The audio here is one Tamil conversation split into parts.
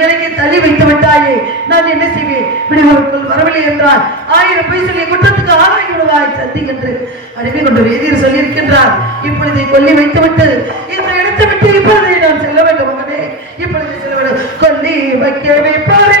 நிலைக்கு தள்ளி வைத்து விட்டாயே, நான் என்ன செய்வேன்? விடுவதற்குள் வரவில்லை என்றால் 1000 பொய் சொல்லி குற்றத்துக்கு ஆளாகி விடுவாய் சந்தி என்று அடிமை கொண்டு வேதியர் சொல்லியிருக்கின்றார். இப்பொழுதை கொல்லி வைத்துவிட்டு இந்த இடத்தை விட்டு இப்பொழுதை நான் செல்ல வேண்டும் மகனே, இப்பொழுது செல்ல வேண்டும். கொல்லி வைக்கவே பாரு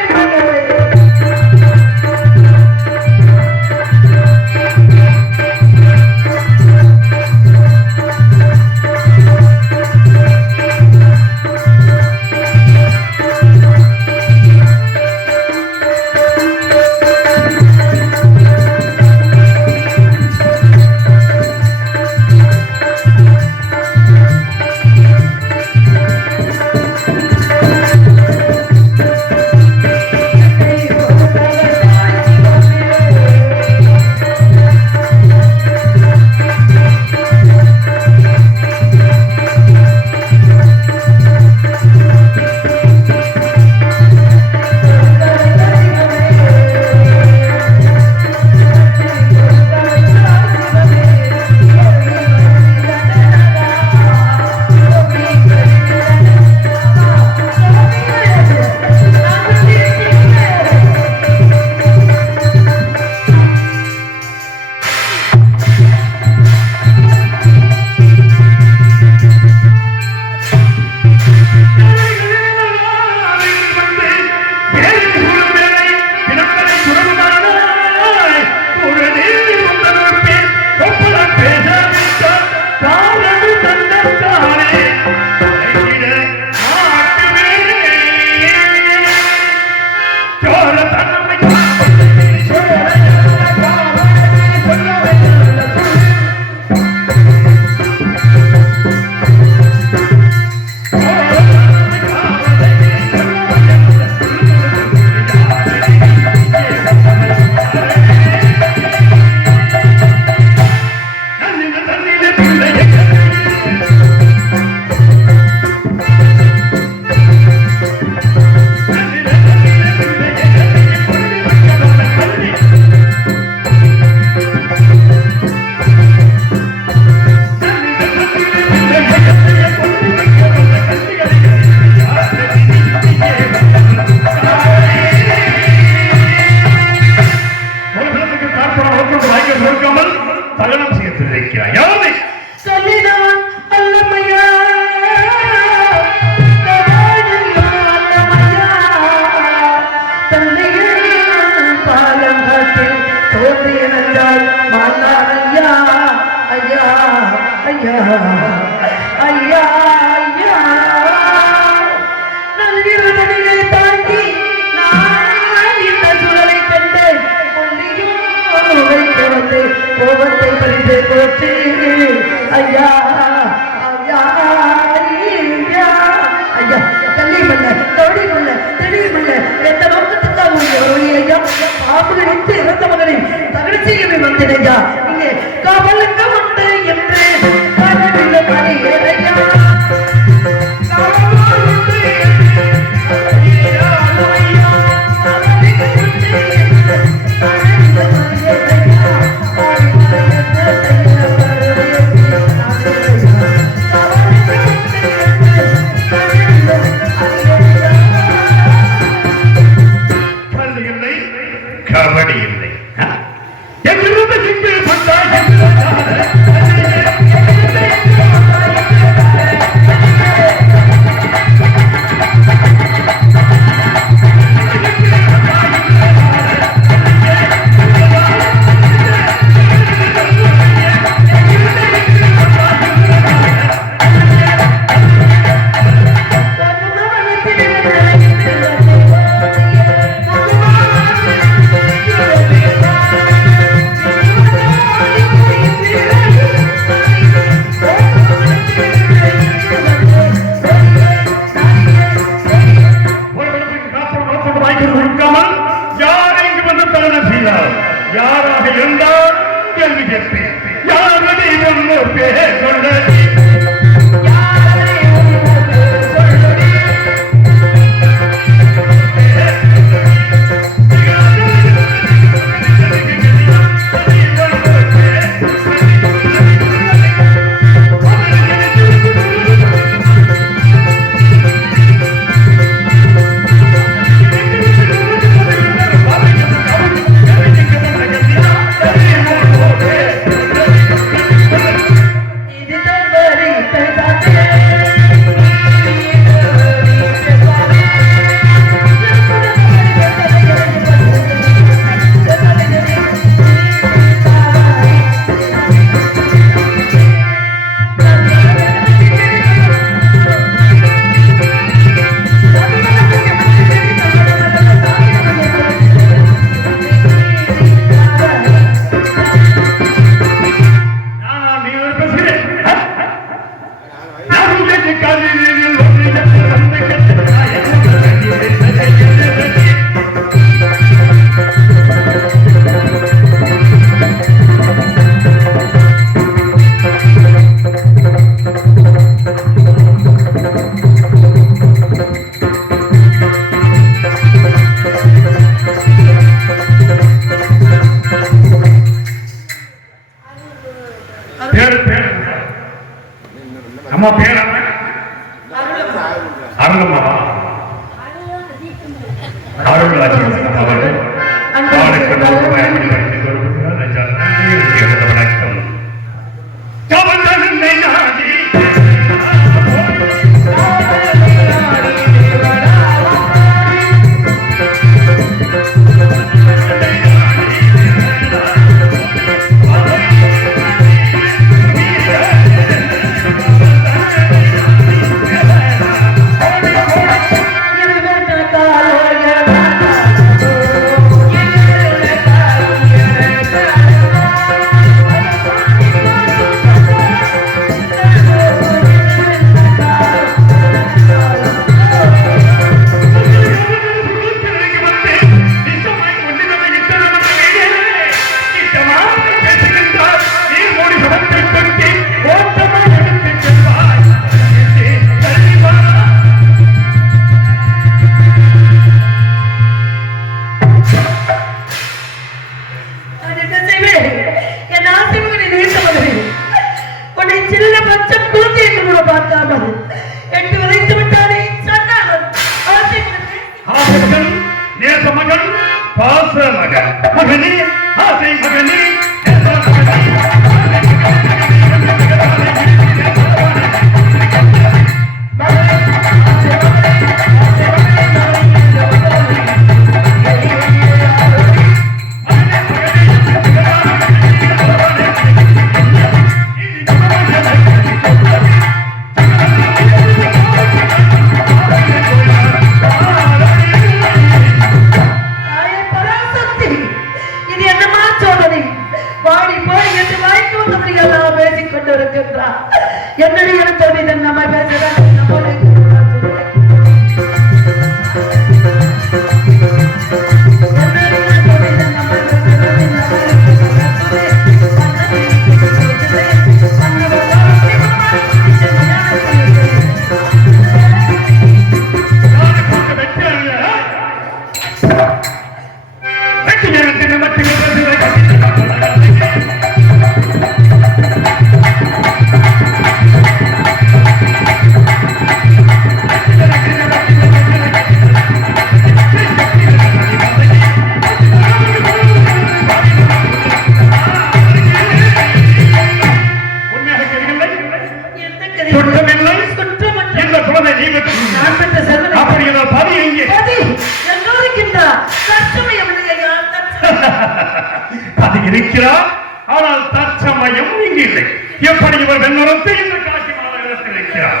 ஆனால் தற்சமயம் இங்கு இல்லை. எப்படி இவர் வெண்ணத்தை இந்த காட்சி மாநகரத்தில் இருக்கிறார்?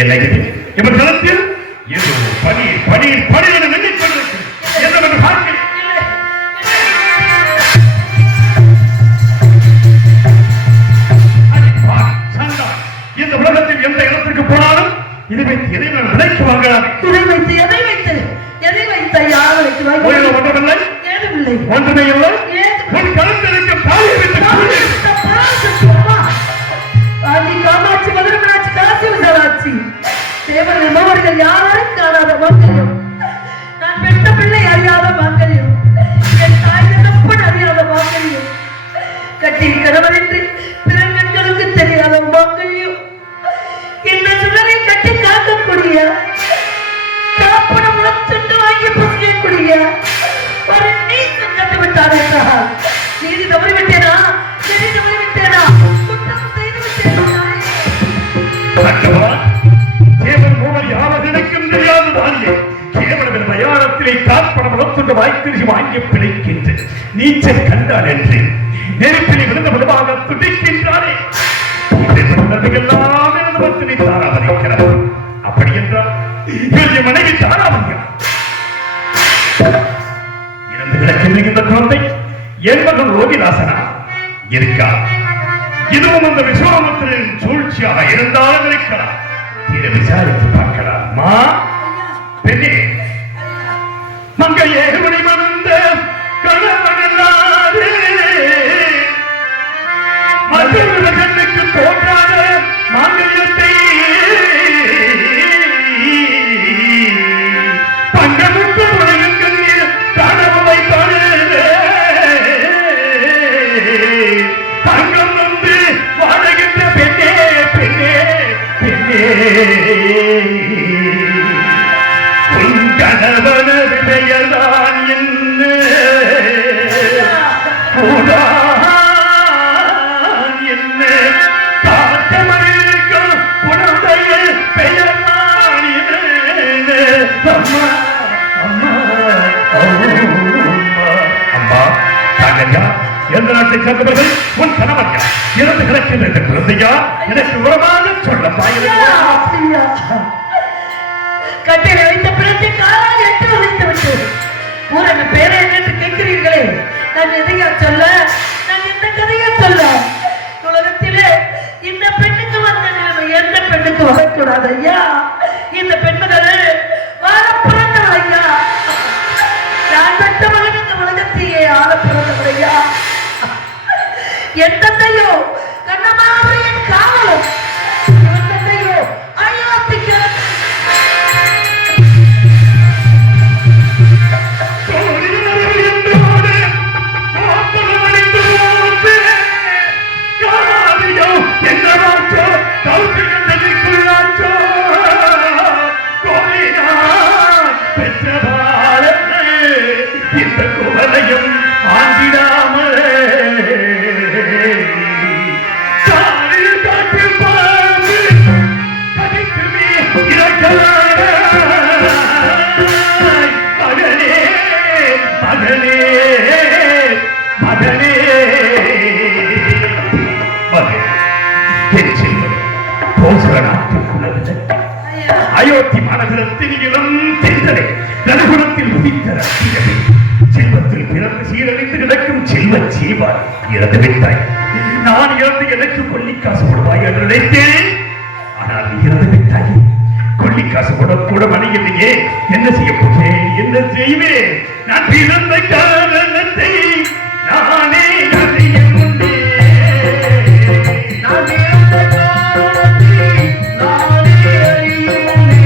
என்ன இவர் தளத்தில் ஏதோ பணி பணி பணி என எண்ணிக்கொண்டிருக்கிறது. என்னவென்று பார்க்கிறேன். இந்த உலகத்தில் எந்த இடத்திற்கு போனாலும் இதை வைத்து எதை விலைக்கு வாங்கலாம். இதை வைத்து எதை வைத்து எதை வைத்த யார் விலைக்கு வாங்க? ஒன்றுமில்லை, ஏதுமில்லை, ஒன்றுமே இல்லை. உன் கலந்திருக்க தாயை வைத்து காமாட்சி, மதுரை மீனாட்சி, காசி விசாலாட்சி தேவர்கள் மோகர்கள் யாரும் காணாத மாங்கல்யம், நான் பெற்ற பிள்ளை அறியாத மாங்கல்யம், என் தாய் தப்பன் அறியாத மாங்கல்யம், கட்டில் கணவனின்றி பிறங்களுக்கு தெரியாத மாங்கல்யம், இந்த சுடலை கட்டி காக்கக்கூடிய காப்பனம் உணர்ந்து வாங்கி புசியக்கூடிய ஒரு நீச்சம் கட்டுவிட்டார் என்றால் நீதி தவறிவிட்டேனா? நீதி தவறிவிட்டேனா? குற்றம் செய்து விட்டேனா? கேவல் மூவர் யாவது எனக்கும் தெரியாத தானியே கேவலம் மயானத்திலே காப்பனம் உணர்ந்து வாய்த்திருச்சி வாங்கி பிழைக்கின்ற நீச்சல் கண்டான் என்று நெருப்பிலே விழுந்த விதமாக துடிக்கின்றானே. எல்லாம் எனது பத்தினி தாராவதிக்கிறார். அப்படி என்றால் இவருடைய மனைவி தாராவதியா இறந்து கிடக்கின்ற குழந்தை என் மகன் ரோகிதாசனா இருக்கா? இதுவும் அந்த விஸ்வாமித்திரன் சூழ்ச்சியாக இருந்தாலும் இருக்கலாம். இதை விசாரித்து பார்க்கலாம். மா பெண்ணே, மங்கையே மணந்த கணவனாரே மற்றொரு கண்ணுக்கு தோன்றாத மாங்கல்யத்தை பங்கமுக்கு உலகங்கள் கனவை காணே தங்கம் வந்து வாழுகின்ற பெண்ணே பெண்ணே பெண்ணே குலத்தை சேர்ந்தவர்கள் உன் கணவர் யார்? இறந்து கிடக்கின்ற இந்த குழந்தையா? எனக்கு உரமாக சொல்ல ஐயா, கட்டில வைத்த பிறத்தை காலால் எட்டு வைத்து விட்டு பூரண பேரை என்று கேட்கிறீர்களே, நான் எதையா சொல்ல, நான் இந்த கதையா சொல்ல? உலகத்திலே இந்த பெண்ணுக்கு வந்த நிலைமை எந்த பெண்ணுக்கு வரக்கூடாது ஐயா. இந்த பெண்மகள் வாழ பிறந்தவள் ஐயா. நான் பெற்ற மகன் இந்த உலகத்தையே ஆள பிறந்தவள் ஐயா. என் தந்தையோ கண்ணமாக என் காவலும், இவன் தந்தையோ அயோத்திக்கு இந்த குவலையும் ஆண்டிடாமலே காலில் காட்டில் பாம்பு கடித்துமே இறக்கலாய். மகனே மகனே மகனே மகனே என் செல்வன் போசர நாட்டுக்குள்ளது அயோத்தி மாநகரத்தில் இளம் தென்றலை நடுகுணத்தில் உதித்த ரத்தியமே செல்வத்தில் பிறந்து சீரழித்து கிடக்கும் செல்வ சீவாய் இறந்து விட்டாய். நான் இறந்து எனக்கு கொல்லிக்காசு கொடுவாய் என்று நினைத்தேன். ஆனால் நீ இறந்து விட்டாய். கொல்லிக்காசு கூட மணியிலேயே என்ன செய்ய போகிறேன்? என்ன செய்வேன்? நான் பிறந்த காரணத்தை நானே அறிய முன்னே நான் பிறந்த காரணத்தை நானே அறிய முன்னே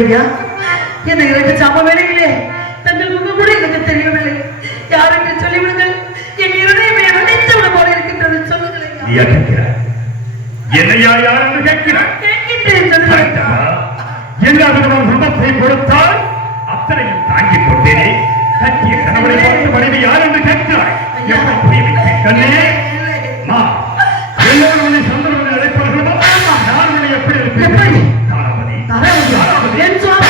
ஐயா. இந்த இரண்டு சாம வேலைகளே தங்கள் முகம் கூட எனக்கு தெரியவில்லை. யார் என்று சொல்லிவிடுங்கள். என் இருதயமே அடைத்து விட போல இருக்கின்றது. சொல்லுங்கள். என்னையா யார் என்று கேட்கிறார்? கேட்கின்றேன், சொல்லுங்கள். எல்லாருக்கும் சம்பத்தை கொடுத்தால் அத்தனையும் தாங்கிக் கொண்டேனே. கட்டிய கணவனை பார்த்து மனைவி யார் என்று கேட்கிறாய்? எப்படி புரிய வைத்தேன் கண்ணே? எல்லோரும் உன்னை சந்திரனை அழைப்பார்களோ? நான் உன்னை எப்படி இருப்பேன்? என் சுவாமி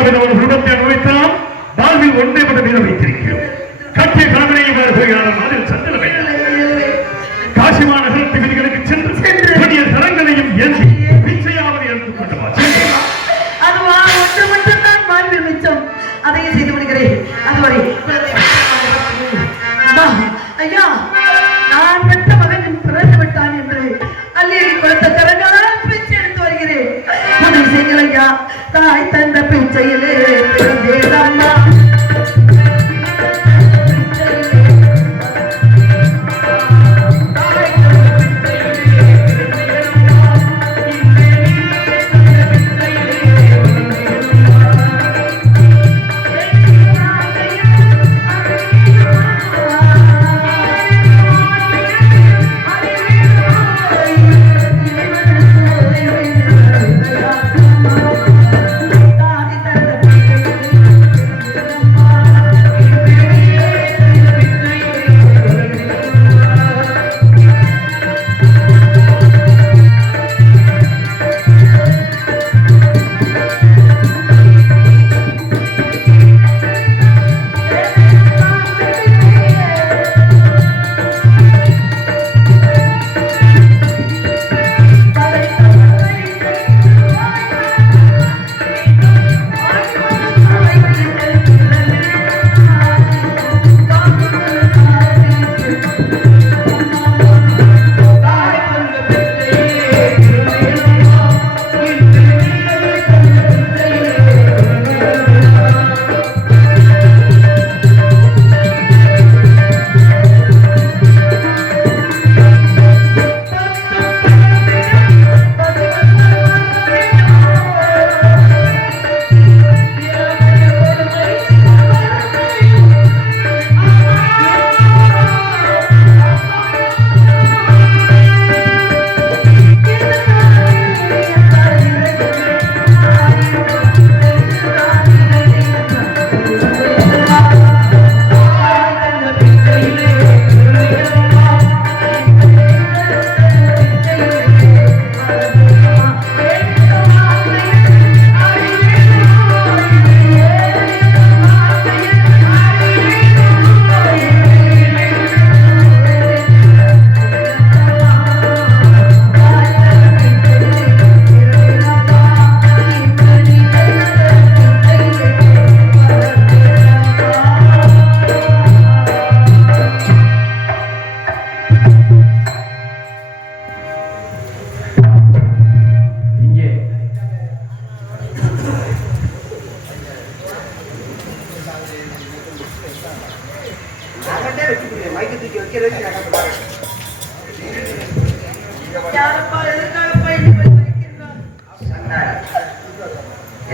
எல்லாவித ஒரு குடும்பத்தை அனுபவித்தான் வாழ்வில் ஒன்றே மட்டும் மீது வைத்திருக்கிறோம். கட்டிய கணவனை அதில் சந்தனமே காசிமா நகரத்து விதிகளுக்கு சென்று புதிய தரங்களையும் ஏந்தி பிச்சையாவது எடுத்துக் கொண்டு அதுவா ஒன்று மட்டும்தான் வாழ்வில் மிச்சம். அதையும் செய்து விடுகிறேன். அதுவரை ஐயா நான் பெற்ற மகன் பிறந்து விட்டான் என்று அள்ளி கொடுத்த கரங்களால் பிச்சை எடுத்து வருகிறேன். உதவி செய்யுங்கள் ஐயா. தாய் தந்த பிச்சையிலே பிறந்தேனம்மா.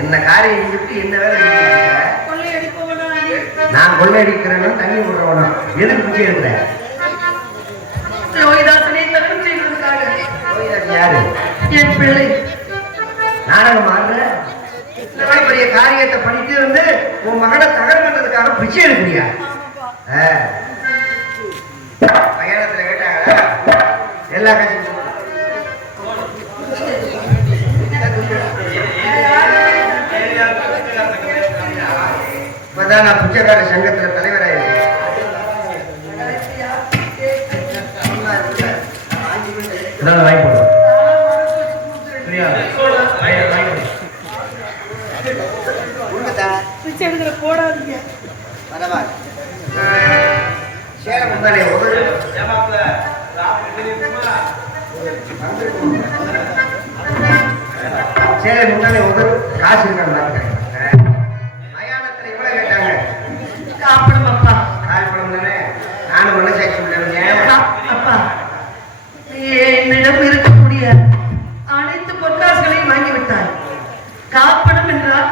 என்ன காரியம் என்ன வேலை நான் கொள்ளையடிக்கிறேன்னா தண்ணி விடுறவனா எதுக்கு பிச்சை எடுக்கிறேன்? யாரு? என் பிள்ளை. நாடகம் ஆடுற இந்த மாதிரி பெரிய காரியத்தை பண்ணிட்டு வந்து உன் மகனை தகரம் பண்றதுக்காக பிச்சை எடுக்கிறியா? பயணத்துல கேட்டாங்க எல்லா கட்சியும் இப்பதான் நான் பிச்சைக்கார சங்கத்துல தலைவராயிருக்கேன். வாங்கி போடுவோம். போடாதீங்க. சேலம் முந்தானே ஒரு சேலம் முந்தானே ஒரு காசு இருக்காங்க. மயானத்துல இவ்வளவு கேட்டாங்க. காப்படம் அப்பா. காப்படம் தானே. நானும் மனசாட்சி விட்டேன். அப்பா என்னிடம் இருக்கக்கூடிய அனைத்து பொற்காசுகளையும் வாங்கிவிட்டாய். காப்படம் என்றால்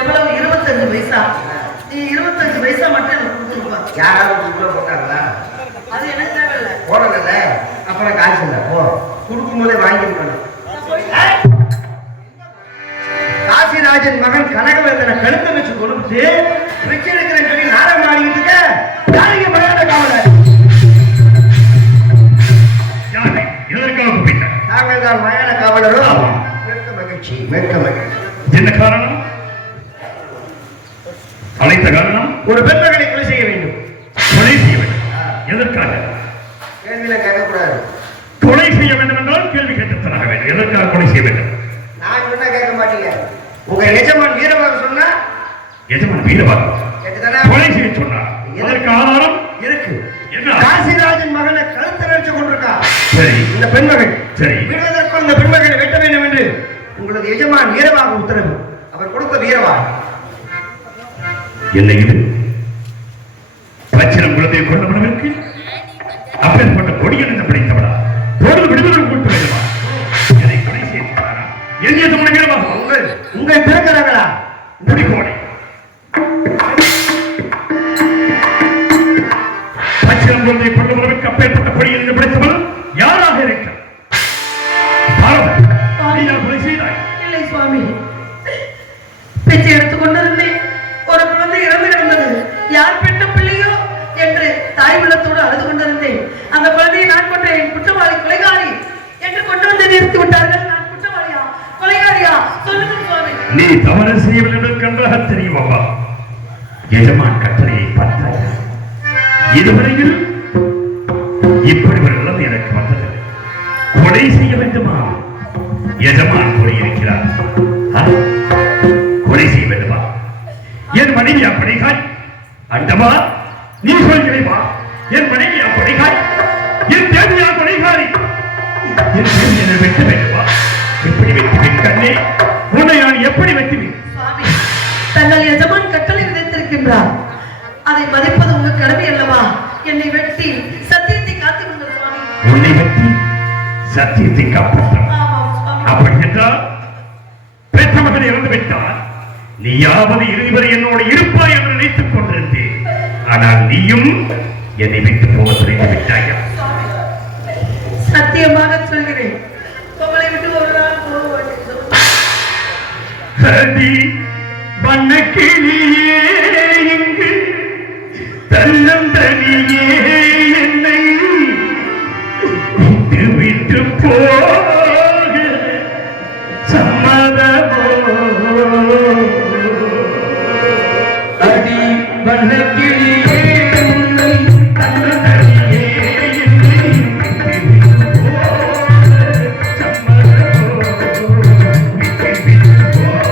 எவ்வளவு? 25 பைசா. நீ 25 பைசா மட்டும் எனக்கு கொடுத்துருப்பா. யாராவது இவ்வளவு போட்டாங்களா? அது எனக்கு தேவையில்லை. போடல. அப்புறம் காசு இல்லை. போ கொடுக்கும் போதே வாங்கிருக்கணும். காசிராஜன் மகன் கனகவேந்தனை கழுத்தை வச்சு கொடுத்து பிச்சை எடுக்கிறேன்னு சொல்லி நாடகம் ஆடிக்கிட்டு இருக்க. யாருக்கு மயான காவலர்? நாங்கள் தான் மயான காவலரும். மிக்க மகிழ்ச்சி, மிக்க மகிழ்ச்சி. என்ன காரணம்? காரணம்? ஒரு பெண்மகளை கொலை செய்ய வேண்டும். கொலை செய்ய வேண்டும். எதற்காக? கேள்வியில கேட்கக்கூடாது. கொலை செய்ய வேண்டும் என்றால் கேள்வி கேட்டுத்தராக வேண்டும். எதற்காக கொலை செய்ய வேண்டும்? நான் சொன்னா கேட்க மாட்டீங்க. உங்க எஜமான் வீரபாக சொன்னா எஜமான் வீரபாக கேட்டுதானே கொலை செய்ய சொன்னார். அதற்கு ஆதாரம் இருக்கு. என்ன? காசிராஜன் மகனை கழுத்தை நெரிச்சு கொண்டிருக்கா. சரி. இந்த பெண்மகள் சரி. விடுவதற்குள் இந்த பெண்மகளை வெட்ட வேண்டும் என்று உங்களது எஜமான் வீரபாக உத்தரவு. அவர் கொடுத்த வீரபாக என்ன இது? பச்சிரம் குலத்தை கொண்டவனுக்கு அப்பேற்பட்ட கொடியன் என்று பிடித்தவளா? பொருள் விடுதலை கூட்டு வேண்டுமா? என்னை கொலை செய்தாரா? என் எஜமான வீரபாக உங்கள் பிறக்கிறார்களா? முடிகோடை பச்சிரம் குலத்தை கொண்டவனுக்கு அப்பேற்பட்ட கொடியன் என்று பிடித்தவள் யாராக இருக்கிறார்? கொலை செய்தாய்? இல்லை சுவாமி, பிச்சை எடுத்துக் கொண்டிருந்தேன். ஒரு குழந்தை இறந்து கிடந்தது. யார் பெற்ற பிள்ளையோ என்று தாய் உள்ளத்தோடு அழுது கொண்டிருந்தேன். அந்த குழந்தையை நான் கொண்டேன், குற்றவாளி, கொலைகாரி என்று கொண்டு வந்து நிறுத்தி விட்டார்கள். நான் குற்றவாளியா கொலைகாரியா? சொல்லுங்கள் சுவாமி. நீ தவறு செய்யவில்லை என்று கன்றாக தெரியும் அப்பா. எஜமான் கட்டளையை பார்த்தாய். இதுவரையில் இப்படி ஒரு நிலைமை எனக்கு வந்தது. கொலை செய்ய வேண்டுமா? எஜமான் கூறியிருக்கிறார். கொலை செய்ய வேண்டுமா? என் மனைவி அப்படிகாய் அண்டமா நீ சொல்கிறேவா? என் மனைவி அப்படிகாய், என் தேவியா கொலைகாரி, என் தேவியை வெட்ட வேண்டுமா? எப்படி வெட்டுவேன் கண்ணே? உன்னை நான் எப்படி வெட்டுவேன்? சுவாமி, தங்கள் எஜமான் கட்டளை விதித்திருக்கின்றார். அதை மதிப்பது உங்கள் கடமை அல்லவா? என்னை வெட்டி சத்தியத்தை காத்திருங்கள் சுவாமி. உன்னை வெட்டி சத்தியத்தை காப்பாற்ற அப்படி என்றால் பெற்ற மகன் இறந்து விட்டால் நீயாவது இறுதி வரை என்னோடு இருப்பாய் என்று நினைத்துக் கொண்டிருந்தேன். ஆனால் நீயும் என்னை விட்டு போக துணிந்து விட்டாயா? சத்தியமாக சொல்கிறேன், உங்களை விட்டு ஒரு நாள் போக வண்ணக்கிளியே இங்கு தன்னந்தனியே என்னை விட்டு விட்டு போக சம்மதமோ? அடி வண்ணக்கிளியே உன்னை தன்னந்தனியே என்னை விட்டு விட்டு போக சம்மதமோ? விட்டு விட்டு போக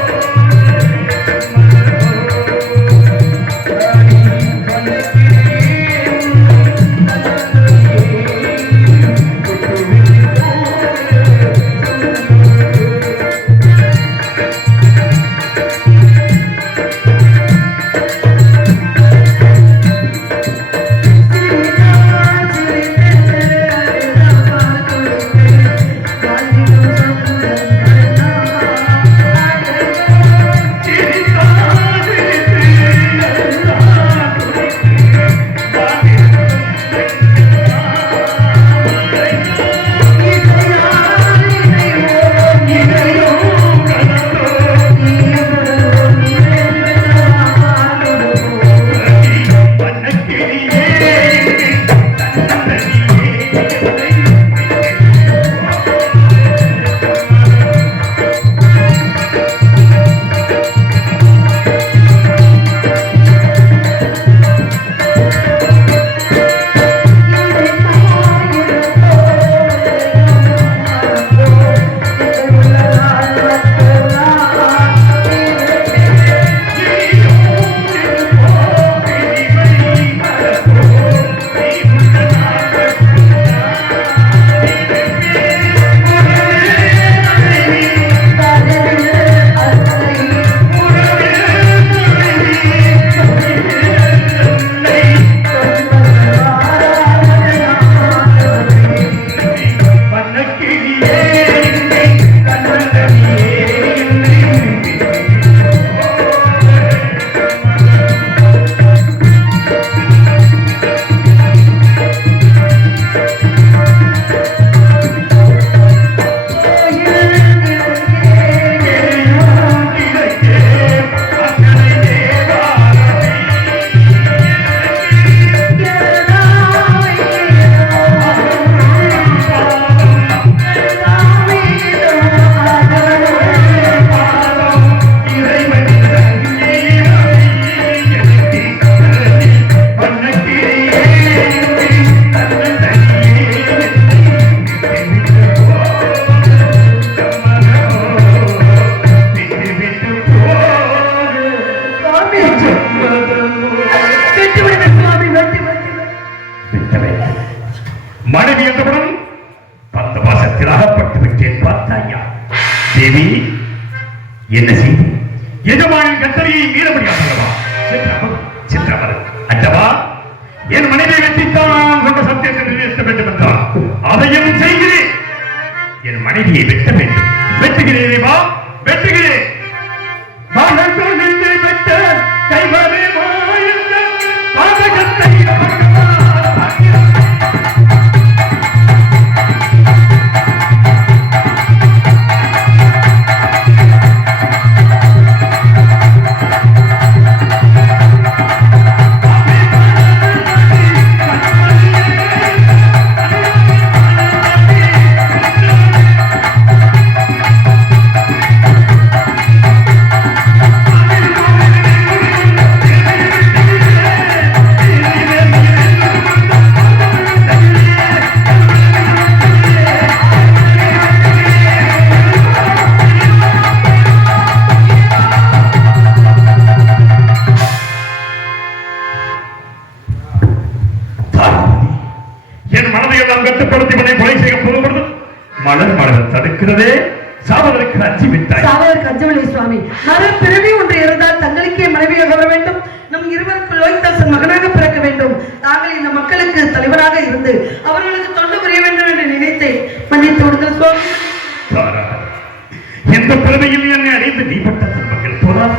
சம்மதமோ? பார்த்தாயா தேவி? என்ன செய்தி? எஜமானின் கட்டளையை மீற முடியாதல்லவா? சிற்றவர் அண்டவா, என் மனைவியை வெட்டித்தான் கொண்ட சத்தியத்தை நிறைவேற்ற வேண்டும் என்றால் அதையும் செய்கிறேன். என் மனைவியை வெட்ட வேண்டும். வெட்டுகிறேனே வா, வெட்டுகிறேன். வெட்ட கைவரே தடுக்கிறதே. சாவதற்கு அஞ்சிவிட்டாய். சாவதற்கு அஞ்சவில்லை சுவாமி. மறுபிறவி ஒன்று இருந்தால் தங்களுக்கே மனைவியாக வர வேண்டும். நம் இருவருக்குள் லோகிதாசன் மகனாக பிறக்க வேண்டும். தாங்கள் இந்த மக்களுக்கு தலைவராக இருந்து அவர்களுக்கு தொண்டு புரிய வேண்டும் என்று நினைத்தேன். மன்னித்து விடுங்கள் சுவாமி. எந்த பிறவையில் என்னை அடைந்து நீ பட்ட துன்பங்கள் போதால்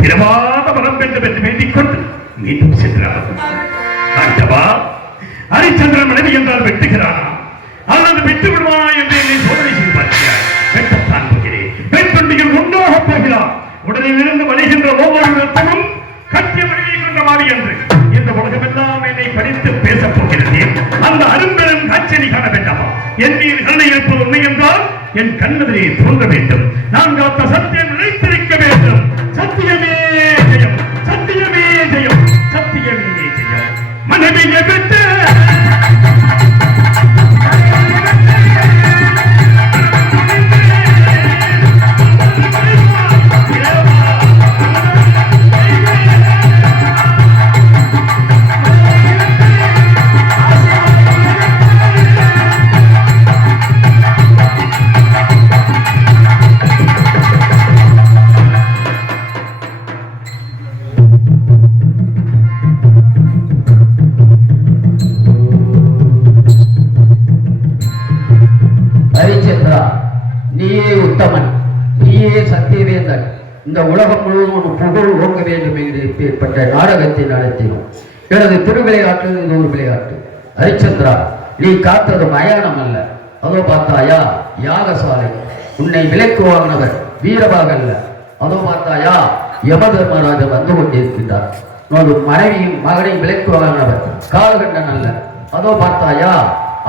பிறவாத வரம் வேண்டும் என்று வேண்டிக் கொண்டு மீண்டும் சென்றார். ஹரிச்சந்திரன் மனைவி என்றால் வெட்டுகிறானா அல்லது விட்டு விடுவானா என்று என்னை சோதனை செய்து பார்க்கிறார். வெட்டத்தான் போகிறேன். வெண்பண்டிகள் உண்டாக போகிறார். உடனே இருந்து வழிகின்ற ஒவ்வொரு ரத்தமும் கட்டிய மனைவியை கொண்ட மாறி என்று இந்த உலகமெல்லாம் என்னை படித்து பேசப் போகிறது. அந்த அரும்பெரும் காட்சியை காண வேண்டாமா? என் மீது கண்ணை இருப்பது உண்மை என்றால் என் கண்ணதிலே தோன்ற வேண்டும். நான் காத்த சத்தியம் நிலைத்திருக்க வேண்டும். சத்தியமே ஜெயம், சத்தியமே ஜெயம், சத்தியமே ஜெயம். மனைவியை விட்டு இந்த உலகம் முழுவதும் புகழ் ஓங்க வேண்டும் என்று ஏற்பட்ட நாடகத்தை நடத்தினோம். எனது திருவிளையாட்டு இது ஒரு விளையாட்டு. ஹரிச்சந்திரா, நீ காத்தது மயானம் அல்ல. அதோ பார்த்தாயா யாகசாலை. உன்னை விலைக்கு வாங்கினவர் வீரபாக அல்ல. அதோ பார்த்தாயா யமதர்மராஜர் வந்து கொண்டிருக்கின்றார். உனது மனைவியும் மகனையும் விலைக்கு வாங்கினவர் காலகண்டன் அல்ல. அதோ பார்த்தாயா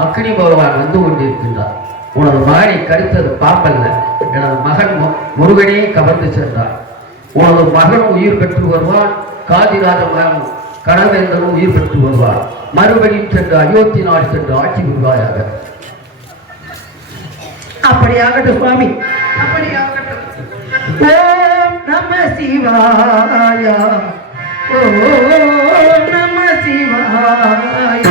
அக்னி பகவான் வந்து கொண்டிருக்கின்றார். உனது மகனை கடித்தது பாம்பல்ல, எனது மகன் முருகனே கவர்ந்து சென்றார். உனது மகன் உயிர் பெற்று வருவான். காதிராஜ மகன் கணவேந்தனும் உயிர் பெற்று வருவான். மறுபடியும் சென்று அயோத்தி நாடு சென்று ஆட்சி புரிவாயாக. அப்படியாகட்டும் சுவாமி, அப்படியாகட்டும். ஓம் நம சிவாய, ஓம் நம சிவாய.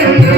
தேவி